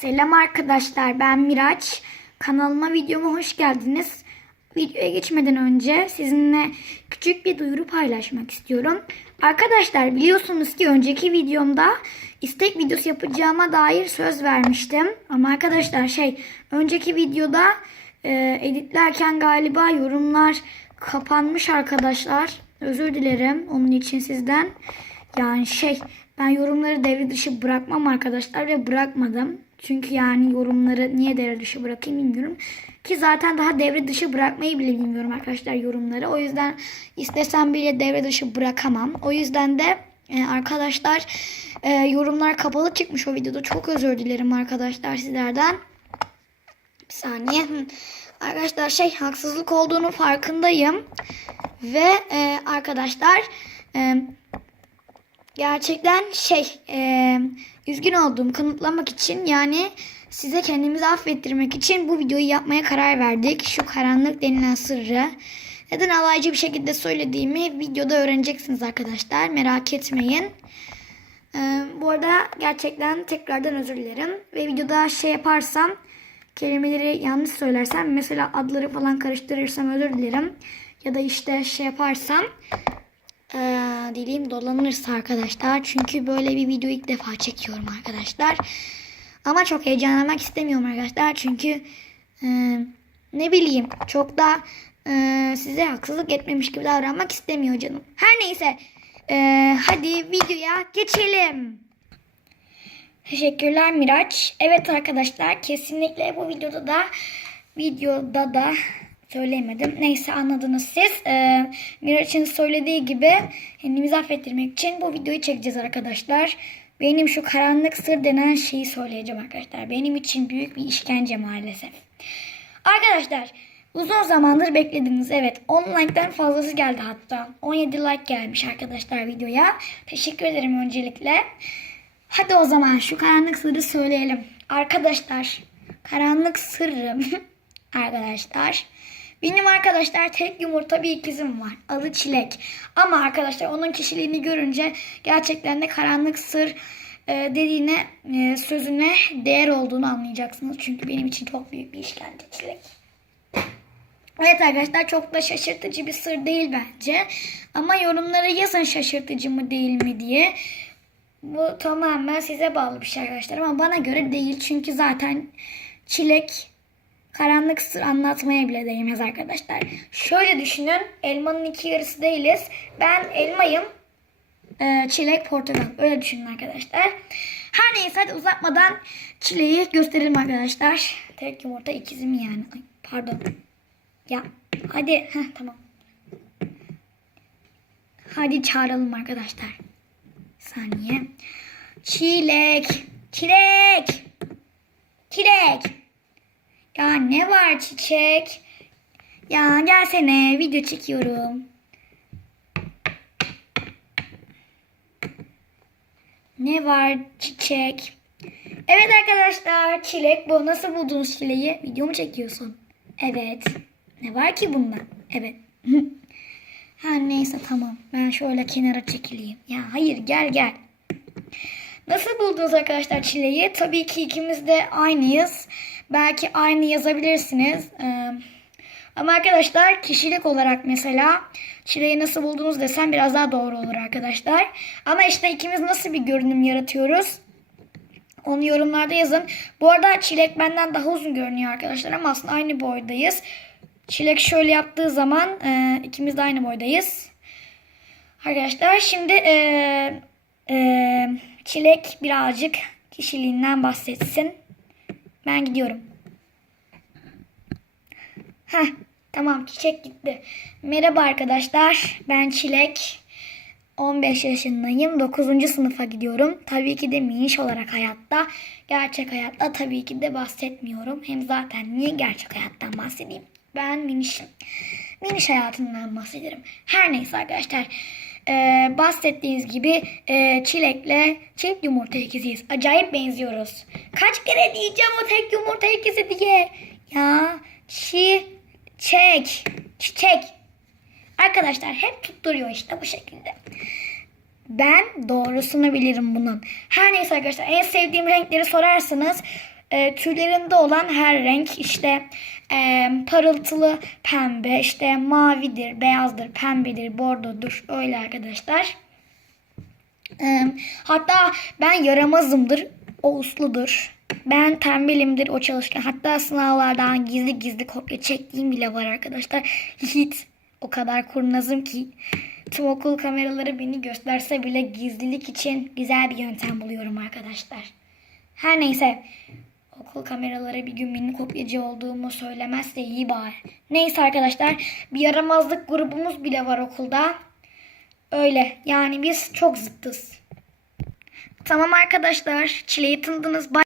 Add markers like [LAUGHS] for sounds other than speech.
Selam arkadaşlar ben Miraç. Kanalıma videoma hoş geldiniz. Videoya geçmeden önce sizinle küçük bir duyuru paylaşmak istiyorum. Arkadaşlar biliyorsunuz ki önceki videomda istek videosu yapacağıma dair söz vermiştim. Ama arkadaşlar şey önceki videoda e, editlerken galiba yorumlar kapanmış arkadaşlar. Özür dilerim onun için sizden. Yani şey ben yorumları devre dışı bırakmam arkadaşlar ve bırakmadım. Çünkü yani yorumları niye devre dışı bırakayım bilmiyorum. Ki zaten daha devre dışı bırakmayı bile bilmiyorum arkadaşlar yorumları. O yüzden istesem bile devre dışı bırakamam. O yüzden de e, arkadaşlar e, yorumlar kapalı çıkmış o videoda. Çok özür dilerim arkadaşlar sizlerden. Bir saniye. Arkadaşlar şey haksızlık olduğunu farkındayım. Ve e, arkadaşlar e, gerçekten şey e, üzgün olduğumu kanıtlamak için yani size kendimizi affettirmek için bu videoyu yapmaya karar verdik. Şu karanlık denilen sırrı. Neden alaycı bir şekilde söylediğimi videoda öğreneceksiniz arkadaşlar. Merak etmeyin. Ee, bu arada gerçekten tekrardan özür dilerim. Ve videoda şey yaparsam kelimeleri yanlış söylersem mesela adları falan karıştırırsam özür dilerim. Ya da işte şey yaparsam ee, dilim dolanırsa arkadaşlar. Çünkü böyle bir video ilk defa çekiyorum arkadaşlar. Ama çok heyecanlanmak istemiyorum arkadaşlar. Çünkü e, ne bileyim çok da e, size haksızlık etmemiş gibi davranmak istemiyor canım. Her neyse e, hadi videoya geçelim. Teşekkürler Miraç. Evet arkadaşlar kesinlikle bu videoda da videoda da söyleyemedim. Neyse anladınız siz. Ee, Miraç'ın söylediği gibi kendimizi affettirmek için bu videoyu çekeceğiz arkadaşlar. Benim şu karanlık sır denen şeyi söyleyeceğim arkadaşlar. Benim için büyük bir işkence maalesef. Arkadaşlar uzun zamandır beklediniz. Evet 10 like'den fazlası geldi hatta. 17 like gelmiş arkadaşlar videoya. Teşekkür ederim öncelikle. Hadi o zaman şu karanlık sırrı söyleyelim. Arkadaşlar karanlık sırrım [LAUGHS] arkadaşlar. Benim arkadaşlar tek yumurta bir ikizim var. Adı Çilek. Ama arkadaşlar onun kişiliğini görünce gerçekten de karanlık sır e, dediğine e, sözüne değer olduğunu anlayacaksınız. Çünkü benim için çok büyük bir işkence Çilek. Evet arkadaşlar çok da şaşırtıcı bir sır değil bence. Ama yorumlara yazın şaşırtıcı mı değil mi diye. Bu tamamen size bağlı bir şey arkadaşlar ama bana göre değil. Çünkü zaten çilek karanlık sır anlatmaya bile değmez arkadaşlar. Şöyle düşünün elmanın iki yarısı değiliz. Ben elmayım. e, çilek portakal. Öyle düşünün arkadaşlar. Her neyse hadi uzatmadan çileği gösterelim arkadaşlar. Tek yumurta ikizim yani. Ay, pardon. Ya hadi. Heh, tamam. Hadi çağıralım arkadaşlar. Bir saniye. Çilek. Çilek. Çilek. Ya ne var çiçek? Ya gelsene video çekiyorum. Ne var çiçek? Evet arkadaşlar çilek bu. Nasıl buldunuz çileği? Video mu çekiyorsun? Evet. Ne var ki bunda? Evet. [LAUGHS] ha neyse tamam. Ben şöyle kenara çekileyim. Ya hayır gel gel. Nasıl buldunuz arkadaşlar çileği? Tabii ki ikimiz de aynıyız. Belki aynı yazabilirsiniz. Ee, ama arkadaşlar kişilik olarak mesela çileği nasıl buldunuz desem biraz daha doğru olur arkadaşlar. Ama işte ikimiz nasıl bir görünüm yaratıyoruz? Onu yorumlarda yazın. Bu arada Çilek benden daha uzun görünüyor arkadaşlar ama aslında aynı boydayız. Çilek şöyle yaptığı zaman e, ikimiz de aynı boydayız. Arkadaşlar şimdi e, e, Çilek birazcık kişiliğinden bahsetsin. Ben gidiyorum. Heh, tamam çiçek gitti. Merhaba arkadaşlar. Ben Çilek. 15 yaşındayım. 9. sınıfa gidiyorum. Tabii ki de miniş olarak hayatta. Gerçek hayatta tabii ki de bahsetmiyorum. Hem zaten niye gerçek hayattan bahsedeyim? Ben minişim. Miniş hayatından bahsederim. Her neyse arkadaşlar. Ee, bahsettiğiniz gibi e, çilekle çift yumurta ikiziyiz. Acayip benziyoruz. Kaç kere diyeceğim o tek yumurta ikizi diye. Ya çiçek. Çiçek. Arkadaşlar hep tutturuyor işte bu şekilde. Ben doğrusunu bilirim bunun. Her neyse arkadaşlar en sevdiğim renkleri sorarsanız e, tüylerinde olan her renk işte e, parıltılı pembe, işte mavidir, beyazdır, pembedir, bordodur öyle arkadaşlar. E, hatta ben yaramazımdır, o usludur. Ben tembelimdir, o çalışkan. Hatta sınavlardan gizli gizli kopya çektiğim bile var arkadaşlar. Hiç o kadar kurnazım ki tüm okul kameraları beni gösterse bile gizlilik için güzel bir yöntem buluyorum arkadaşlar. Her neyse okul kameraları bir gün benim kopyacı olduğumu söylemezse iyi bari. Neyse arkadaşlar bir yaramazlık grubumuz bile var okulda. Öyle yani biz çok zıttız. Tamam arkadaşlar çileyi tındınız. Bay